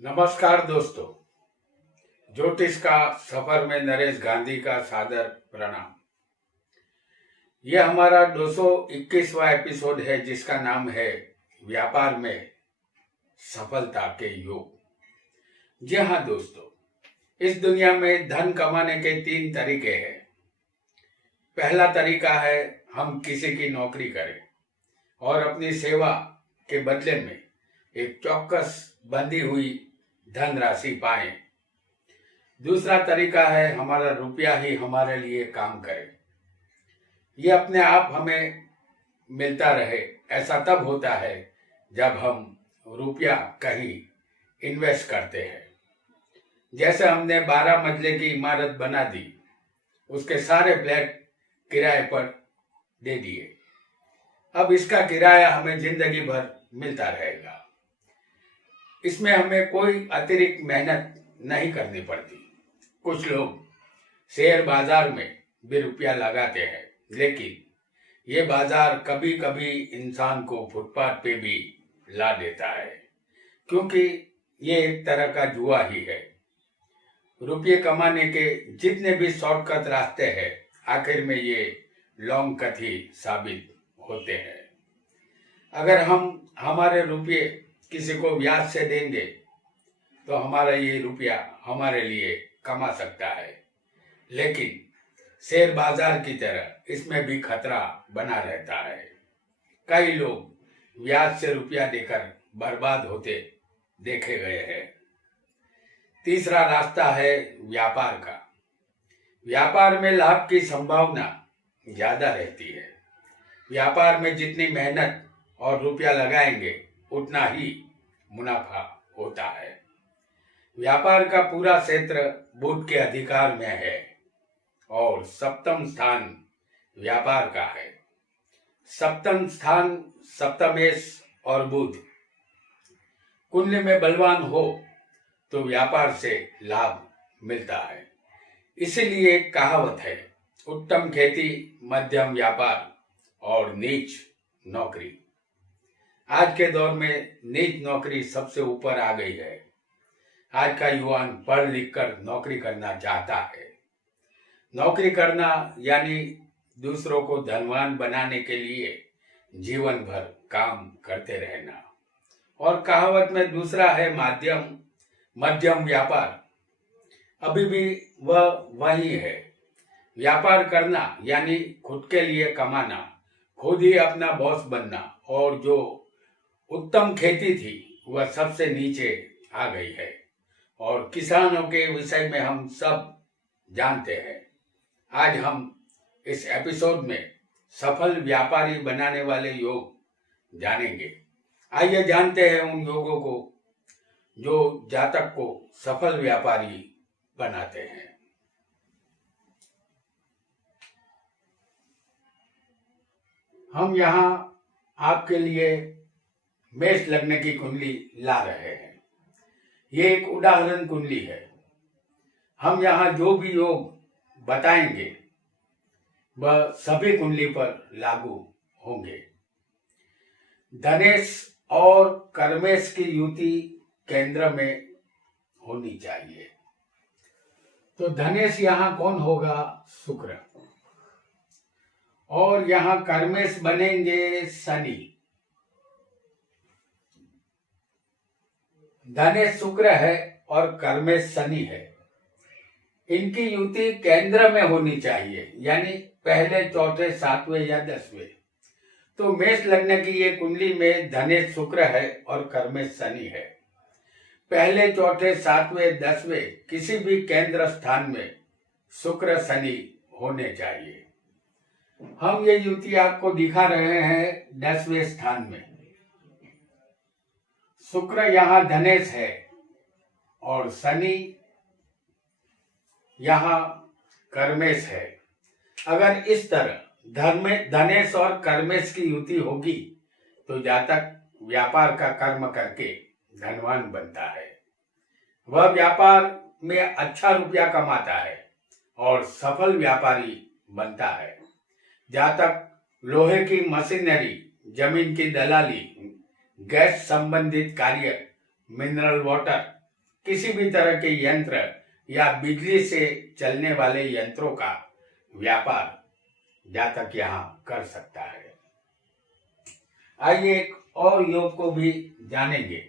नमस्कार दोस्तों। ज्योतिष का सफर में नरेश गांधी का सादर प्रणाम। यह हमारा 221वां एपिसोड है जिसका नाम है व्यापार में सफलता के योग। जी हाँ दोस्तों, इस दुनिया में धन कमाने के 3 तरीके हैं। पहला तरीका है हम किसी की नौकरी करें और अपनी सेवा के बदले में एक चौक्कस बंधी हुई धनराशि पाए। दूसरा तरीका है हमारा रुपया ही हमारे लिए काम करे। ये अपने आप हमें मिलता रहे, ऐसा तब होता है जब हम रुपया कहीं इन्वेस्ट करते हैं। जैसे हमने 12 मंजिले की इमारत बना दी, उसके सारे फ्लैट किराए पर दे दिए। अब इसका किराया हमें जिंदगी भर मिलता रहेगा। इसमें हमें कोई अतिरिक्त मेहनत नहीं करनी पड़ती। कुछ लोग शेयर बाजार में भी रुपया लगाते हैं, लेकिन ये बाजार कभी कभी इंसान को फुटपाथ पे भी ला देता है, क्योंकि ये एक तरह का जुआ ही है। रुपये कमाने के जितने भी शॉर्टकट रास्ते हैं, आखिर में ये लॉन्ग कट ही साबित होते हैं। अगर हम हमारे रुपये किसी को ब्याज से देंगे तो हमारा ये रुपया हमारे लिए कमा सकता है, लेकिन शेयर बाजार की तरह इसमें भी खतरा बना रहता है। कई लोग ब्याज से रुपया देकर बर्बाद होते देखे गए हैं। तीसरा रास्ता है व्यापार का। व्यापार में लाभ की संभावना ज्यादा रहती है। व्यापार में जितनी मेहनत और रुपया लगाएंगे उतना ही मुनाफा होता है। व्यापार का पूरा क्षेत्र बुध के अधिकार में है और सप्तम स्थान व्यापार का है। सप्तम स्थान सप्तमेश और बुध कुंडली में बलवान हो तो व्यापार से लाभ मिलता है। इसीलिए कहावत है, उत्तम खेती, मध्यम व्यापार और नीच नौकरी। आज के दौर में नीच नौकरी सबसे ऊपर आ गई है। आज का युवान पढ़ लिख कर नौकरी करना चाहता है। नौकरी करना यानी दूसरों को धनवान बनाने के लिए जीवन भर काम करते रहना। और कहावत में दूसरा है मध्यम व्यापार। अभी भी वह वही है। व्यापार करना यानी खुद के लिए कमाना, खुद ही अपना बॉस बनना। और जो उत्तम खेती थी वह सबसे नीचे आ गई है। और किसानों के विषय में हम सब जानते हैं। आज हम इस एपिसोड में सफल व्यापारी बनाने वाले योग जानेंगे। आइए जानते हैं उन योगों को जो जातक को सफल व्यापारी बनाते हैं। हम यहाँ आपके लिए मेष लग्न की कुंडली ला रहे हैं। ये एक उदाहरण कुंडली है। हम यहाँ जो भी योग बताएंगे वह सभी कुंडली पर लागू होंगे। धनेश और कर्मेश की युति केंद्र में होनी चाहिए। तो धनेश यहाँ कौन होगा? शुक्र। और यहाँ कर्मेश बनेंगे शनि। धनेश शुक्र है और कर्मेश शनि है। इनकी युति केंद्र में होनी चाहिए, यानी पहले, चौथे, 7वें या 10वें। तो मेष लग्न की ये कुंडली में धनेश शुक्र है और कर्मेश शनि है। पहले, चौथे, 7वें, 10वें किसी भी केंद्र स्थान में शुक्र शनि होने चाहिए। हम ये युति आपको दिखा रहे हैं 10वें स्थान में। शुक्र यहाँ धनेश है और शनि यहाँ कर्मेश है। अगर इस तरह धनेश और कर्मेश की युति होगी तो जातक व्यापार का कर्म करके धनवान बनता है। वह व्यापार में अच्छा रुपया कमाता है और सफल व्यापारी बनता है। जातक लोहे की मशीनरी, जमीन की दलाली, गैस संबंधित कार्य, मिनरल वाटर किसी भी तरह के यंत्र या बिजली से चलने वाले यंत्रों का व्यापार जातक यहाँ कर सकता है। आइए एक और योग को भी जानेंगे।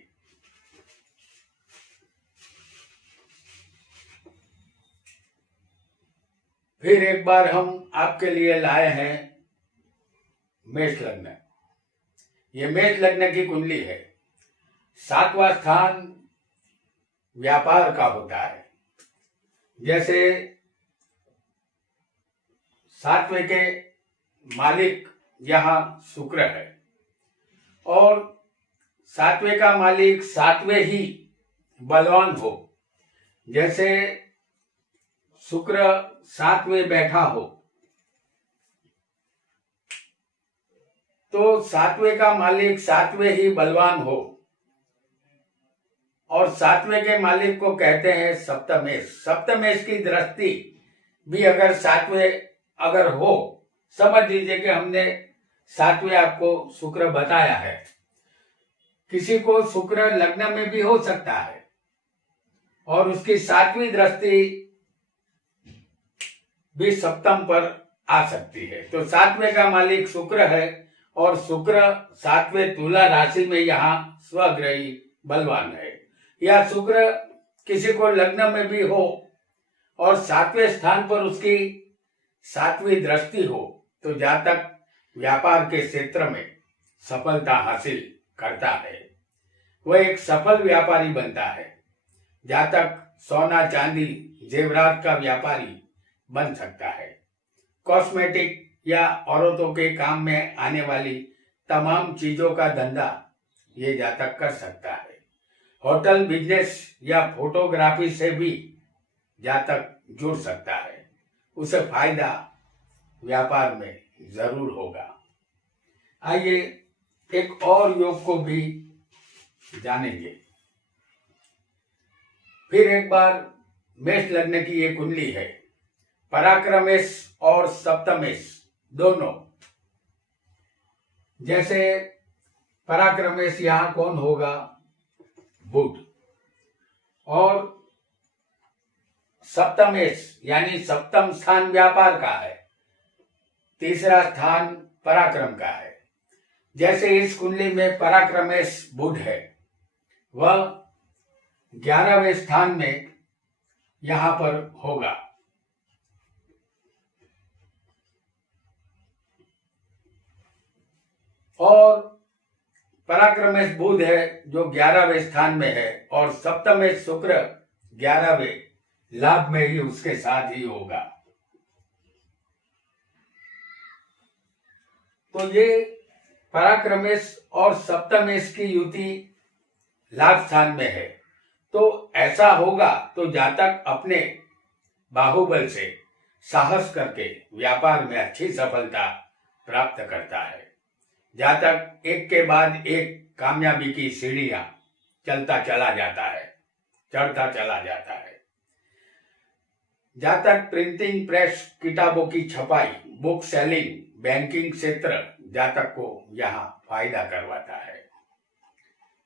फिर एक बार हम आपके लिए लाए हैं मेष लग्न। ये मेष लग्न की कुंडली है। 7वां स्थान व्यापार का होता है। जैसे 7वें के मालिक यहाँ शुक्र है और 7वें का मालिक 7वें ही बलवान हो। जैसे शुक्र 7वें बैठा हो तो 7वें का मालिक 7वें ही बलवान हो और 7वें के मालिक को कहते हैं सप्तमेश। सप्तमेश की दृष्टि भी अगर 7वें अगर हो, समझ लीजिए कि हमने 7वें आपको शुक्र बताया है। किसी को शुक्र लग्न में भी हो सकता है और उसकी 7वीं दृष्टि भी सप्तम पर आ सकती है। तो 7वें का मालिक शुक्र है और शुक्र 7वें तुला राशि में यहाँ स्वग्रही बलवान है। या शुक्र किसी को लग्न में भी हो और 7वें स्थान पर उसकी 7वीं दृष्टि हो तो जातक व्यापार के क्षेत्र में सफलता हासिल करता है। वह एक सफल व्यापारी बनता है। जातक सोना चांदी जेवरात का व्यापारी बन सकता है। कॉस्मेटिक या औरतों के काम में आने वाली तमाम चीजों का धंधा ये जातक कर सकता है। होटल बिजनेस या फोटोग्राफी से भी जातक जुड़ सकता है। उसे फायदा व्यापार में जरूर होगा। आइए एक और योग को भी जानेंगे। फिर एक बार मेष लग्न की ये कुंडली है। पराक्रमेश और सप्तमेश दोनों। जैसे पराक्रमेश यहां कौन होगा? बुध। और सप्तमेश यानी सप्तम स्थान व्यापार का है, तीसरा स्थान पराक्रम का है। जैसे इस कुंडली में पराक्रमेश बुध है, वह 11वें स्थान में यहां पर होगा। और पराक्रमेश बुध है जो 11वें स्थान में है और सप्तमेश शुक्र 11वें लाभ में ही उसके साथ ही होगा। तो ये पराक्रमेश और सप्तमेश की युति लाभ स्थान में है। तो ऐसा होगा तो जातक अपने बाहुबल से साहस करके व्यापार में अच्छी सफलता प्राप्त करता है। जातक एक के बाद एक कामयाबी की सीढ़ियां चलता चला जाता है, चढ़ता चला जाता है। जातक प्रिंटिंग प्रेस, किताबों की छपाई, बुक सेलिंग, बैंकिंग क्षेत्र जातक को यहाँ फायदा करवाता है।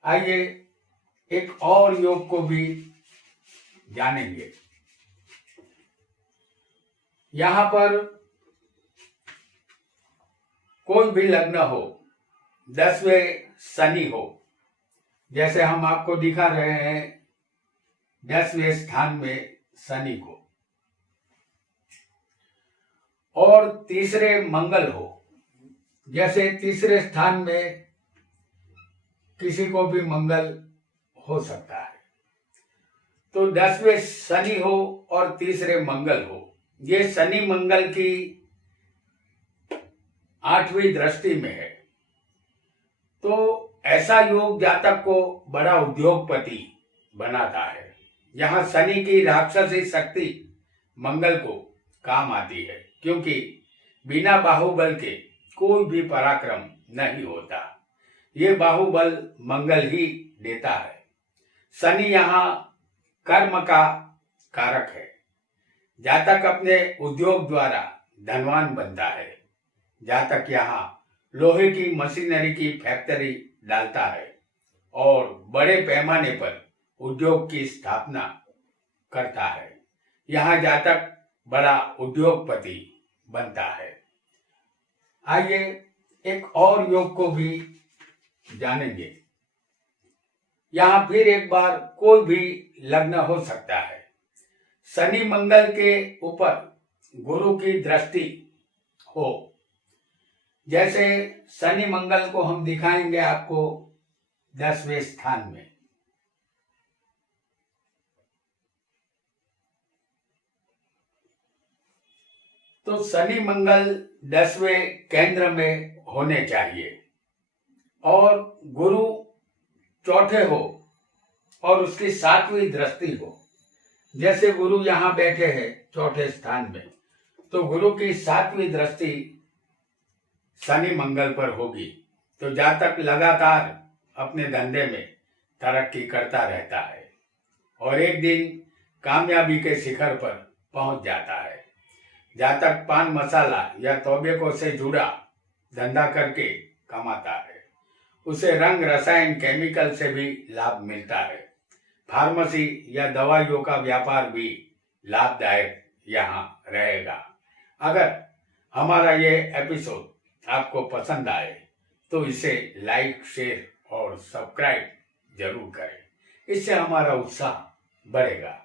आइए एक और योग को भी जानेंगे। यहाँ पर कोई भी लग्न हो, 10वें शनि हो, जैसे हम आपको दिखा रहे हैं 10वें स्थान में शनि को, और तीसरे मंगल हो, जैसे तीसरे स्थान में किसी को भी मंगल हो सकता है। तो 10वें शनि हो और तीसरे मंगल हो, ये शनि मंगल की 8वीं दृष्टि में है। तो ऐसा योग जातक को बड़ा उद्योगपति बनाता है। यहाँ शनि की राक्षसी शक्ति मंगल को काम आती है, क्योंकि बिना बाहुबल के कोई भी पराक्रम नहीं होता। ये बाहुबल मंगल ही देता है। शनि यहाँ कर्म का कारक है। जातक अपने उद्योग द्वारा धनवान बनता है। जातक यहाँ लोहे की मशीनरी की फैक्ट्री डालता है और बड़े पैमाने पर उद्योग की स्थापना करता है। यहाँ जातक बड़ा उद्योगपति बनता है। आइए एक और योग को भी जानेंगे। यहाँ फिर एक बार कोई भी लग्न हो सकता है। शनि मंगल के ऊपर गुरु की दृष्टि हो, जैसे शनि मंगल को हम दिखाएंगे आपको 10वें स्थान में। तो शनि मंगल 10वें केंद्र में होने चाहिए और गुरु चौथे हो और उसकी 7वीं दृष्टि हो। जैसे गुरु यहाँ बैठे हैं चौथे स्थान में, तो गुरु की 7वीं दृष्टि शनि मंगल पर होगी तो जातक लगातार अपने धंधे में तरक्की करता रहता है और एक दिन कामयाबी के शिखर पर पहुंच जाता है। जातक पान मसाला या तंबाकू से जुड़ा धंधा करके कमाता है। उसे रंग रसायन केमिकल से भी लाभ मिलता है। फार्मेसी या दवाइयों का व्यापार भी लाभदायक यहाँ रहेगा। अगर हमारा ये एपिसोड आपको पसंद आए तो इसे लाइक, शेयर और सब्सक्राइब जरूर करें, इससे हमारा उत्साह बढ़ेगा।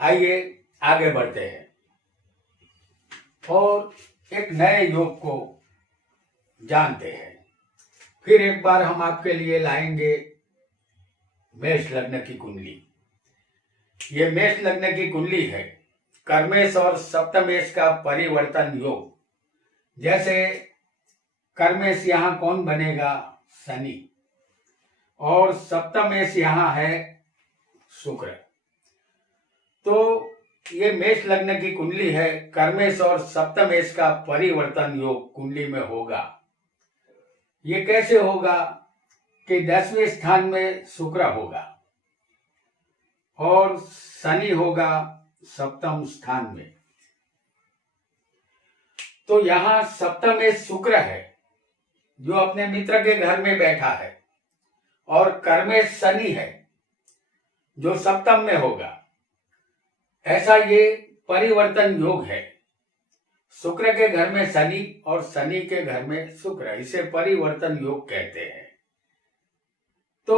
आइए आगे बढ़ते हैं और एक नए योग को जानते हैं। फिर एक बार हम आपके लिए लाएंगे मेष लग्न की कुंडली। ये मेष लग्न की कुंडली है। कर्मेश और सप्तमेश का परिवर्तन योग। जैसे कर्मेश यहाँ कौन बनेगा? शनि। और सप्तमेश यहाँ है शुक्र। तो ये मेष लग्न की कुंडली है। कर्मेश और सप्तमेश का परिवर्तन योग कुंडली में होगा। ये कैसे होगा कि 10वें स्थान में शुक्र होगा और शनि होगा 7वें स्थान में। तो यहाँ सप्तमेश शुक्र है जो अपने मित्र के घर में बैठा है और कर्मेश शनि है जो 7वें में होगा। ऐसा ये परिवर्तन योग है। शुक्र के घर में शनि और शनि के घर में शुक्र, इसे परिवर्तन योग कहते हैं। तो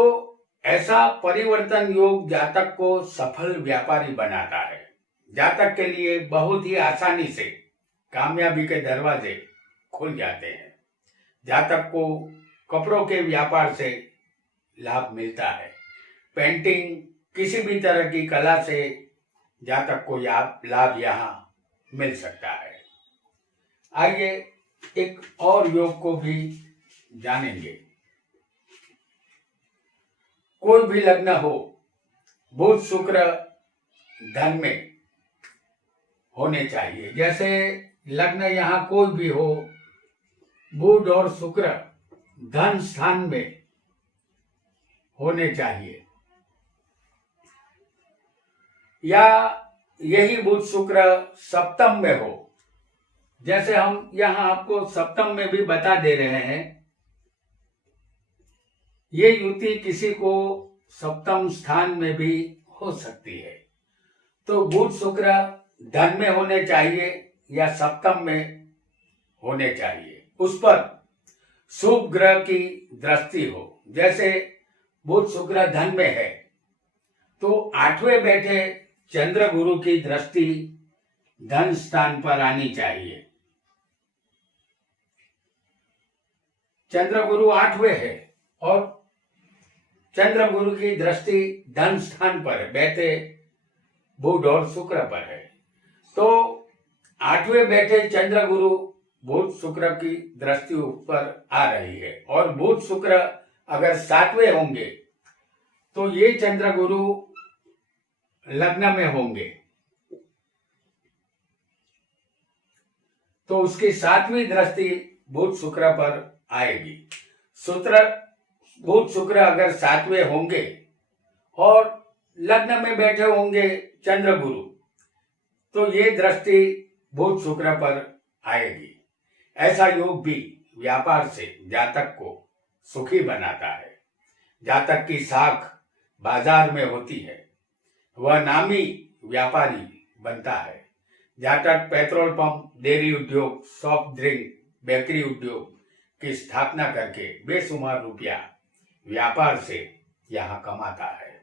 ऐसा परिवर्तन योग जातक को सफल व्यापारी बनाता है। जातक के लिए बहुत ही आसानी से कामयाबी के दरवाजे खुल जाते हैं। जातक को कपड़ों के व्यापार से लाभ मिलता है। पेंटिंग, किसी भी तरह की कला से जातक को लाभ यहाँ मिल सकता है। आइए एक और योग को भी जानेंगे। कोई भी लग्न हो, बुध शुक्र धन में होने चाहिए। जैसे लग्न यहाँ कोई भी हो, बुध और शुक्र धन स्थान में होने चाहिए, या यही बुध शुक्र 7वें में हो। जैसे हम यहाँ आपको 7वें में भी बता दे रहे हैं। ये युति किसी को 7वें स्थान में भी हो सकती है। तो बुध शुक्र धन में होने चाहिए या 7वें में होने चाहिए। उस पर शुभ ग्रह की दृष्टि हो। जैसे बुध शुक्र धन में है तो 8वें बैठे चंद्र गुरु की दृष्टि धन स्थान पर आनी चाहिए। चंद्र गुरु 8वें है और चंद्र गुरु की दृष्टि धन स्थान पर बैठे बुध और शुक्र पर है। तो 8वें बैठे चंद्र गुरु बुध शुक्र की दृष्टि ऊपर आ रही है और बुध शुक्र अगर 7वें होंगे तो ये चंद्र गुरु लग्न में होंगे तो उसकी 7वीं दृष्टि बुध शुक्र पर आएगी। बुध शुक्र अगर 7वें होंगे और लग्न में बैठे होंगे चंद्र गुरु तो ये दृष्टि बुध शुक्र पर आएगी। ऐसा योग भी व्यापार से जातक को सुखी बनाता है। जातक की साख बाजार में होती है वह नामी व्यापारी बनता है। जहाँ तक पेट्रोल पंप, डेयरी उद्योग, सॉफ्ट ड्रिंक, बेकरी उद्योग की स्थापना करके बेशुमार रुपया व्यापार से यहाँ कमाता है।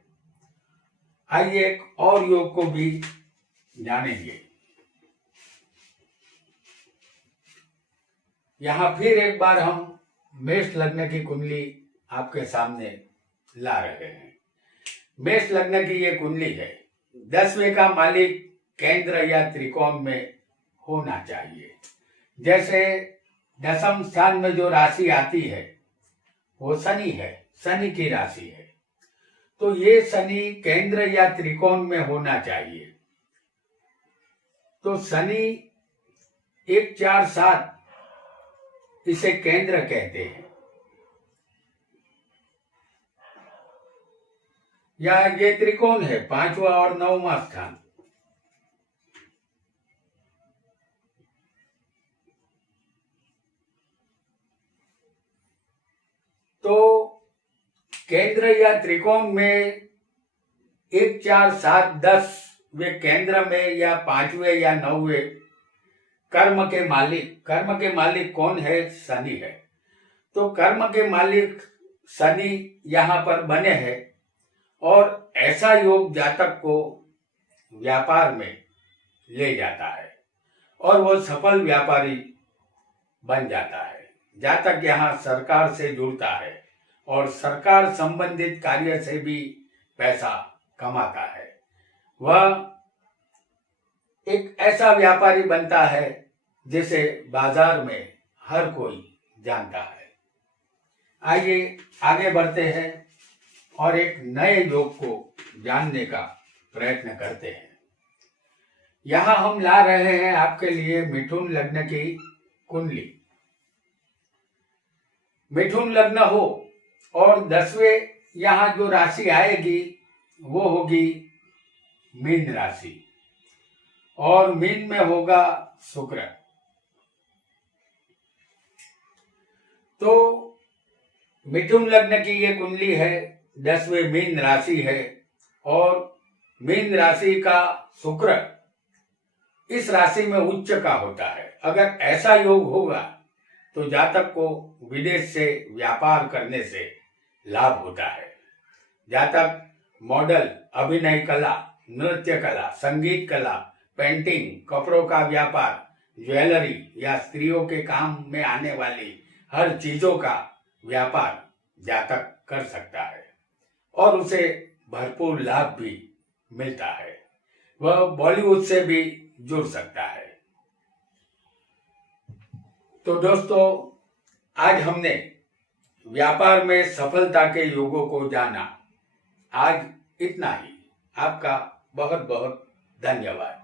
आइए एक और योग को भी जानेंगे। यहाँ फिर एक बार हम मेष लग्न की कुंडली आपके सामने ला रहे हैं। मेष लग्न की ये कुंडली है। 10वें का मालिक केंद्र या त्रिकोण में होना चाहिए। जैसे दशम स्थान में जो राशि आती है वो शनि है, शनि की राशि है, तो ये शनि केंद्र या त्रिकोण में होना चाहिए। तो शनि 1 4 7 इसे केंद्र कहते हैं, या ये त्रिकोण है 5वां और 9वां स्थान। तो केंद्र या त्रिकोण में 1 4 7 10 वे केंद्र में या 5वें या 9वें कर्म के मालिक कौन है? शनि है। तो कर्म के मालिक शनि यहाँ पर बने हैं और ऐसा योग जातक को व्यापार में ले जाता है और वो सफल व्यापारी बन जाता है। जातक यहाँ सरकार से जुड़ता है और सरकार संबंधित कार्य से भी पैसा कमाता है। वह एक ऐसा व्यापारी बनता है जिसे बाजार में हर कोई जानता है। आइए आगे बढ़ते हैं और एक नए योग को जानने का प्रयत्न करते हैं। यहाँ हम ला रहे हैं आपके लिए मिथुन लग्न की कुंडली। मिथुन लग्न हो और 10वें यहाँ जो राशि आएगी वो होगी मीन राशि और मीन में होगा शुक्र। तो मिथुन लग्न की ये कुंडली है, 10वें मीन राशि है और मीन राशि का शुक्र इस राशि में उच्च का होता है। अगर ऐसा योग होगा तो जातक को विदेश से व्यापार करने से लाभ होता है। जातक मॉडल, अभिनय कला, नृत्य कला, संगीत कला, पेंटिंग, कपड़ों का व्यापार, ज्वेलरी या स्त्रियों के काम में आने वाली हर चीजों का व्यापार जातक कर सकता है और उसे भरपूर लाभ भी मिलता है। वह बॉलीवुड से भी जुड़ सकता है। तो दोस्तों, आज हमने व्यापार में सफलता के योगों को जाना। आज इतना ही। आपका बहुत बहुत धन्यवाद।